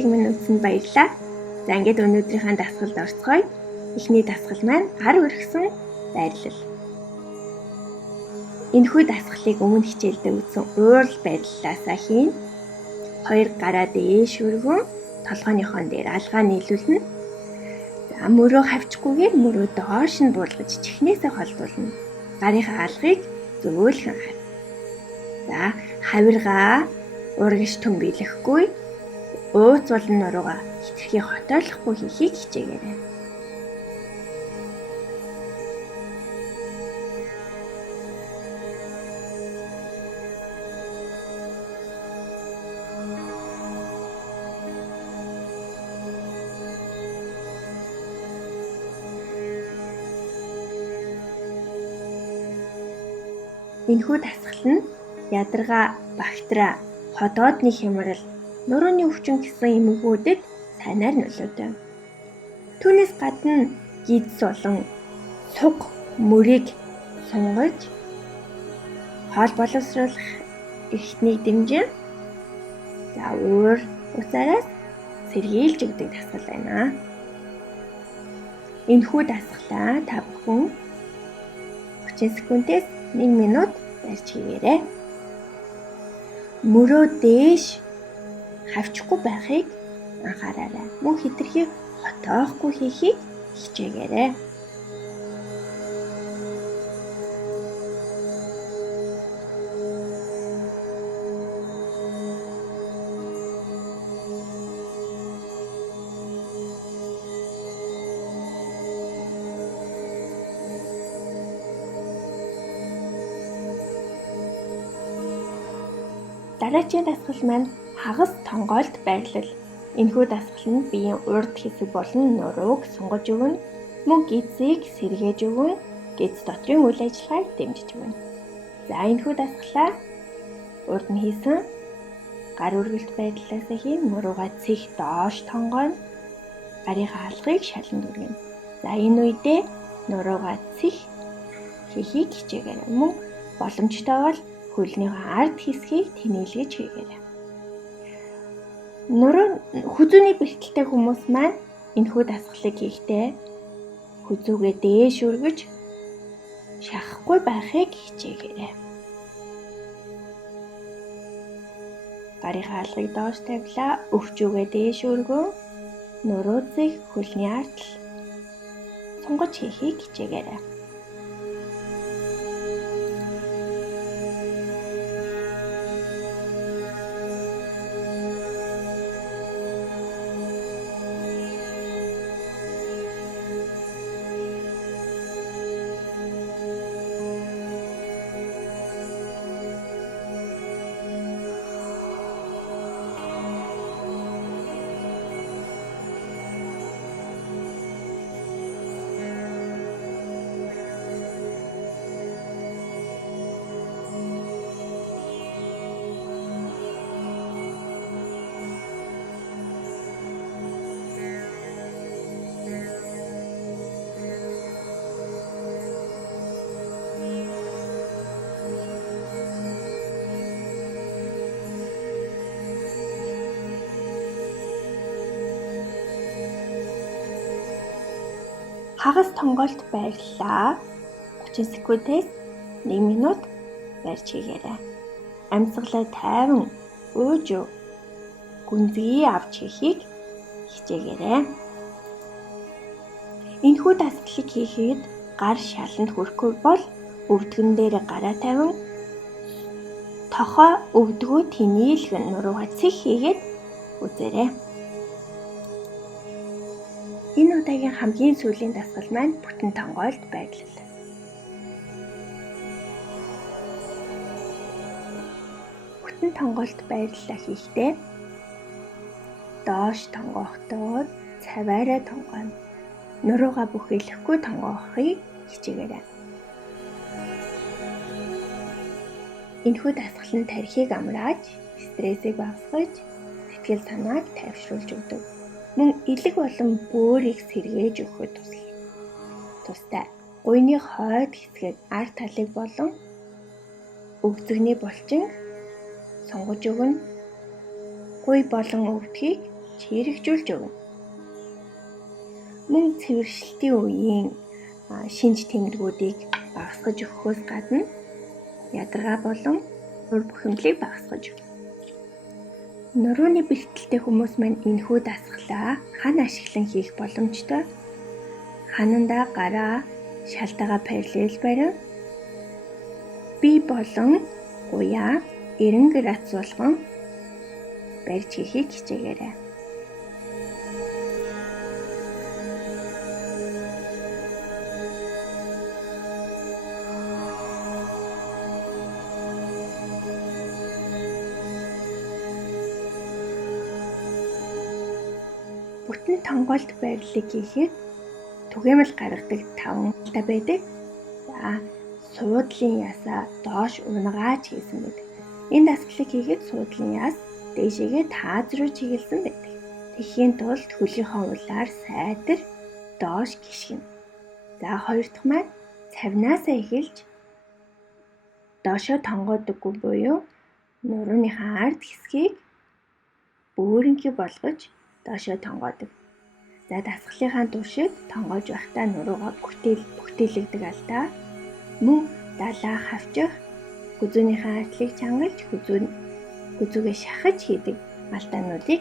дасгалыг минь үзсэнд баярлалаа. За ингээд өнөөдрийнхээ дасгалд орцгоё. Эхний дасгал маань гар өргсөн байрлал. Энэхүү дасгалыг өмнө хичээлдээ үзсэн уурал байрлалаасаа хийн. 2 гараа дээш өргөн толгойнхоо дээр алгаа нийлүүлнэ. За мөрөө хавчгүйгээр мөрөө доош нь буулгаж чихнээсээ холдуулна. Гарынхаа алгыг зөөлхөн хав. За хавиргаа урагш төмбөлөхгүй, ууц болон нуруугаа хитрхи хотойлохгүй хийхийг хичээгээрэй. Энэхүү дасгал нь ядаргаа, бактери, ходоодны хямрал, нурууны өвчин гэсэн эмгэгүүдэд сайнаар нөлөөтэй. Түүнээс гадна гидс болон суг мөрийг сунгаж хоол боловсруулах эрхтнийг дэмжин. За уур уцаараас сэргийлж өгдөг дасгал байна. Энэхүү дасгалаа та бүхэн 30 секундээс 1 минут барьж хийгээрэй. Мөрөө дээш хавчихгүй байхыг анхаараарай. Мөн хитрхи хотоохгүй хийхийг хичээгээрэй. Дараагийн дасгал маань хагас тонгоолт байрлал. Энэхүү дасгал нь биеийн урд хэсэг болон нурууг сунгаж өгнө, мөн гидсийг сэргээж өгнө, гидс дотрын үйл ажиллагааг дэмжиж өгнө. За энэхүү дасгалаа урд нь хийсэн гар үргэлт байдлаас хийн, нуруугаа цэх доош тонгооно, гарынхаа алгыг шалан дүргэнэ. За энэ үедээ нуруугаа цэх хийхийг хичээгээрэй. Мөн боломжтой бол хөлнийхөө ард хэсгийг тэнэлгэж хийгээрэй. Хүзүүний бэрхтэлтэй хүмүүс маань энэхүү дасгалыг хийхдээ хүзүүгээ дээш өргөж шахахгүй байхыг хичээгээрэй. Гарынхаа алгыг доош тавилаа, өвчүүгээ дээш өргөн нурууцыг хөлний ардл сунгаж хийхийг хичээгээрэй. Хагас тонгоолт байрлалаа. 30 секундээс 1 минут барьж хийгээрэй. Амьсгалаа тайван ууж гүнзгий авч хийхийг хичээгээрэй. Энэхүү дасгалыг хийхэд гар шаланд хүрэхгүй бол өвдгөн дээр гараа тавин тохоо өвдгөө тэнээлгэн нуруугаа цэх хийгээд үзээрэй. Энэ удаагийн хамгийн сүүлийн дасгал маань бүтэн тонгоолт байрлал. Бүтэн тонгоолт байрлалаа хийхдээ доош тонгохдоо цаваараа тонгооно. Нуруугаа бүхэлдэхгүй тонгоохыг хичээгээрэй. Энэхүү дасгал нь тархийг амрааж, стрессийг багасгаж, сэтгэл санааг тайвшруулж өгдөг. Мөн элэг болон бөөрийг сэргээж өгөхөд тустай. Гуйны хойд хэсгийг ард талыг болон өгзөгний булчин сонгож өгнө. Гуй болон өвдгийг хэрэгжүүлж өгнө. Мөн цэвэршилтийн үеийн шинж тэмдгүүдийг багасгаж өгөхөөс гадна ядаргаа болон ур бухимдлыг багасгаж өгнө. Нурууны бэрхтэлтэй хүмүүс маань энэхүү дасгалаа хана ашиглан хийх боломжтой? Ханандаа гараа шалтгаан параллел барин бие болон уяа 90 градус болгон барьж хийхийг хичээгээрэй. Бүтэн тонгоолт байрлалыг хийхэд түгээмэл гаргадаг 5 талтай байдаг. За, суудлын ясаа доош унгааж хийсэн байдаг. Энэ дасгалыг хийхэд суудлын яс дээшээгээ тааз руу чиглэсэн байдаг. Тэхийн тулд хөлийнхөө улаар сайтар доош гიშгэнэ. За, хоёр дахь маань цавнаасаа эхэлж доошоо тонгоодоггүй буюу нурууныхаа ард хэсгийг бөөрөнхий болгож доошоо тонгоодог. За, дасгалынхаа туршид тонгоож байхдаа нуруугаа бүтээлэгдэг алдаа мөн далаа хавчих, хүзүүнийхээ ардлыг чангалж хүзүүгээ шахаж хийдэг алдаануудыг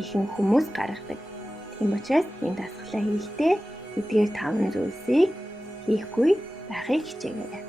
ихэнх хүмүүс гаргадаг. Тийм учраас энэ дасгалаа хийхдээ эдгээр 5 зүйлсийг хийхгүй байхыг хичээгээрэй.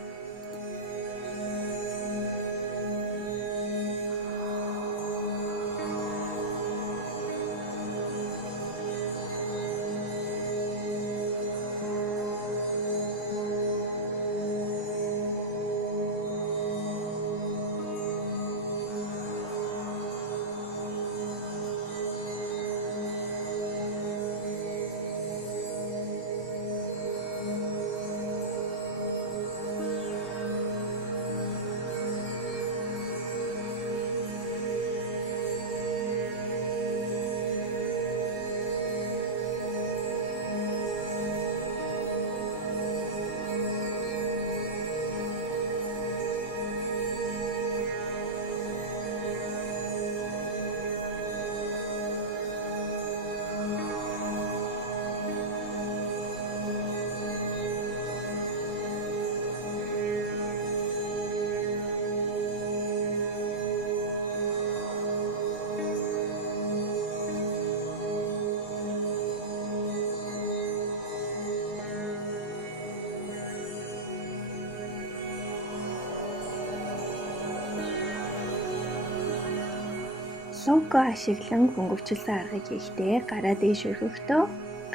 Лого ашиглан хөнгөвчлсөн аргыг хийхдээ гараа дээш өргөхдөө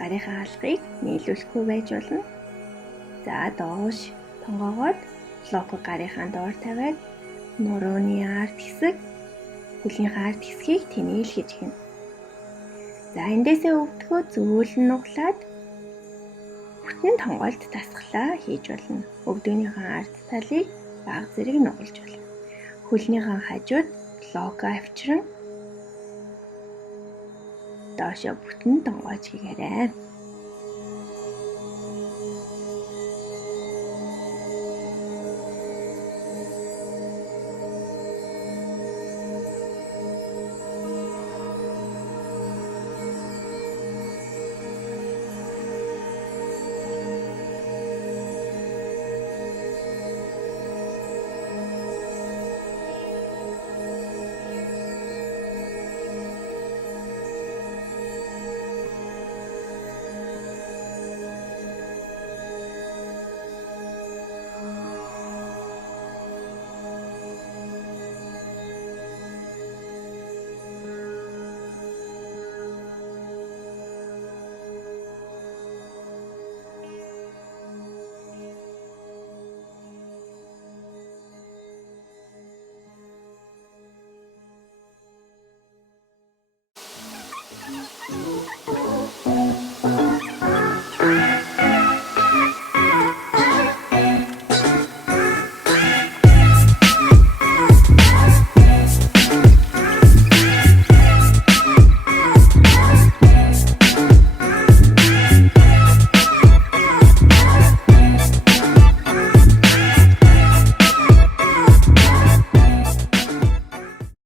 гарынхаа алгыг нийлүүлэхгүй байж болно. За, доош тонгоогоод лого гарынхаа доор тавиад нурууны ард хэсэг, хөлийнхаа ард хэсгийг тэнээлгэж хийнэ. За, эндээсээ өвдгөө зөөлөн нуглаад бүтэн тонгоолт дасгалаа хийж болно. Өвдгөнийхөө ард талыг бага зэрэг нугалж болно. Хөлнийхөө хажууд лого авчран доошоо бүтэн тонгоож хийгээрэй.